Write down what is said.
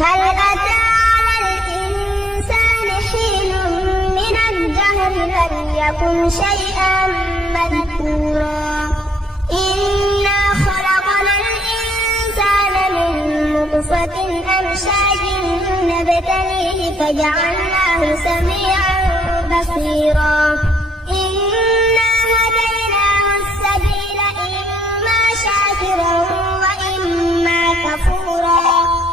هل أتى على الإنسان حين من الدهر لم يكن شيئا مذكورا إنا خلقنا الإنسان من نطفة أمشاج نبتليه فجعلناه سميعا بصيرا إنا هديناه السبيل إما شاكرا وإما كفورا